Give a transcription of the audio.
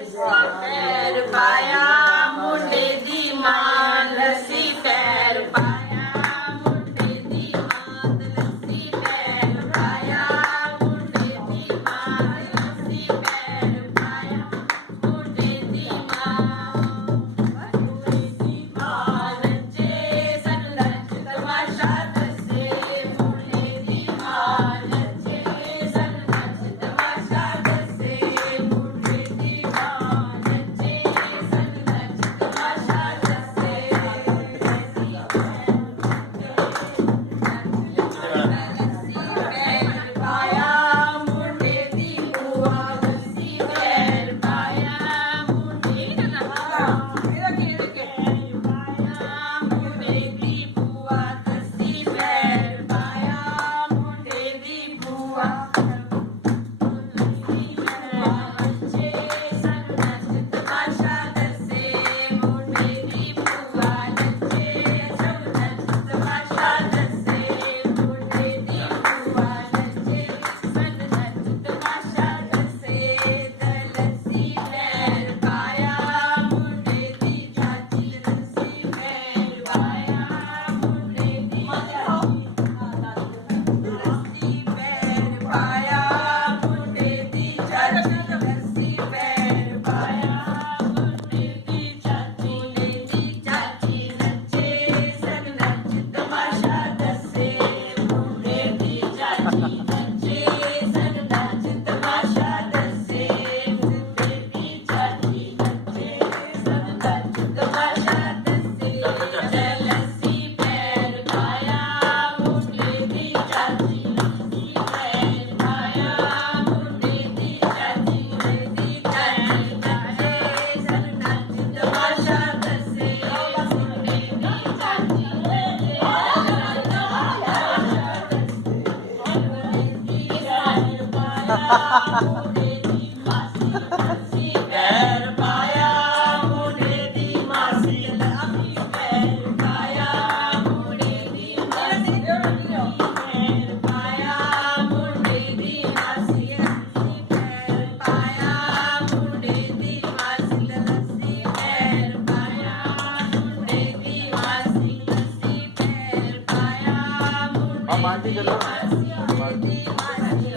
ਪੈਰ ਪਾਇਆ ਮੁੰਡੇ ਦੀ ਮਾਂ ਲੱਸੀ ਪੈਰ ਪਾਇਆ ਮੁੰਡੇ ਦੀ ਮਾਂ ਲੱਸੀ ਪੈਰ ਪਾਇਆ ਮੁੰਡੇ ਦੀ ਮਾਂ ਲੱਸੀ ਪੈਰ ਪਾਇਆ ਮੁੰਡੇ ਦੀ ਮਾਂ ਨੱਚੇ ਸਨ ਨੱਚ ਤਮਾਸ਼ਾ ਦੱਸੇ ਮੁੰਡੇ ਦੀ ਮਾਂ ਨੱਚੇ ਸਨ ਨੱਚ ਤਮਾਸ਼ਾ ਦੱਸੇ ਮੁੰਡੇ ਦੀ ਮਾਂ ਨੱਚੇ ਸਨ ਨੱਚ ਤਮਾਸ਼ਾ ਦੱਸੇ ਪੈਰ ਪਾਇਆ ਮੁੰਡੇ ਦੀ ਭੂਆ ਲੱਸੀ ਪੈਰ ਪਾਇਆ ਮੁੰਡੇ ਦਾ ਇਹਦਾ ਖੇਡ ਕੇ ਪਾਇਆ ਮੁੰਡੇ ਦੀ ਭੂਆ ਲੱਸੀ ਪੈਰ ਪਾਇਆ ਮੁੰਡੇ ਦੀ ਭੂਆ ਨੱਚੇ ਸਨ ਨੱਚ ਤਮਾਸ਼ਾ ਦੱਸੇ ਮੁੰਡੇ ਦੀ ਭੂਆ ਨੱਚੇ ਸਨ ਨੱਚ ਤਮਾਸ਼ਾ ਦੱਸੇ ਮੁੰਡੇ ਦੀ ਭੂਆ ਨੱਚੇ ਸਨ ਨੱਚ ਤਮਾਸ਼ਾ ਦੱਸੇ ਲੱਸੀ ਪੈਰ ਪਾਇਆ ਮੁੰਡੇ ਦੀ ਚਾਚੀ ਲੱਸੀ ਪੈਰ ਪਾਇਆ ਮੁੰਡੇ ਦੀ ਲੱਸੀ ਪੈਰ ਪਾਇਆ ਮੁੰਡੇ ਦੀ ਚਾਚੀ ਲੱਸੀ ਪੈਰ ਪਾਇਆ ਮੁੰਡੇ ਦੀ ਚਾਚੀ ਨੱਚੇ ਸਨ ਨੱਚ ਤਮਾਸ਼ਾ ਦੱਸੇ ਮੁੰਡੇ ਦੀ ਚਾਚੀ ਨੱਚੇ ਸਨ ਨੱਚ ਤਮਾਸ਼ਾ ਦੱਸੇ ਮੁੰਡੇ ਦੀ ਚਾਚੀ ਨੱਚੇ ਸਨ ਨੱਚ ਤਮਾਸ਼ਾ ਦੱਸੇ ਲੱਸੀ ਪੈਰ ਪਾਇਆ ਮੁੰਡੇ ਦੀ ਚਾਚੀ ਲੱਸੀ ਪੈਰ ਪਾਇਆ ਮੁੰਡੇ ਦੀ ਚਾਚੀ ਨੱਚੇ ਸਨ ਨੱਚ ਤਮਾਸ਼ਾ ਦੱਸੇ ਮੁੰਡੇ ਦੀ ਚਾਚੀ ਪੈਰ ਪਾਇਆ ਮੁੰਡੇ ਦੀ ਮਾਸੀ ਲੱਸੀ ਪੈਰ ਪਾਇਆ ਮੁੰਡੇ ਦੀ ਮਾਸੀ ਪੈਰ ਪਾਇਆ ਮੁੰਡੇ ਦੀ ਮਾਸੀ ਲੱਸੀ ਪੈਰ ਪਾਇਆ ਮੁੰਡੇ ਦੀ ਮਾਸੀ ਲੱਸੀ ਪੈਰ ਪਾਇਆ ਮੁੰਡੇ ਦੀ ਮਾਸੀ ਲੱਸੀ ਪੈਰ ਪਾਇਆ ਮੁੰਡੇ ਦੀ ਮਾਸੀ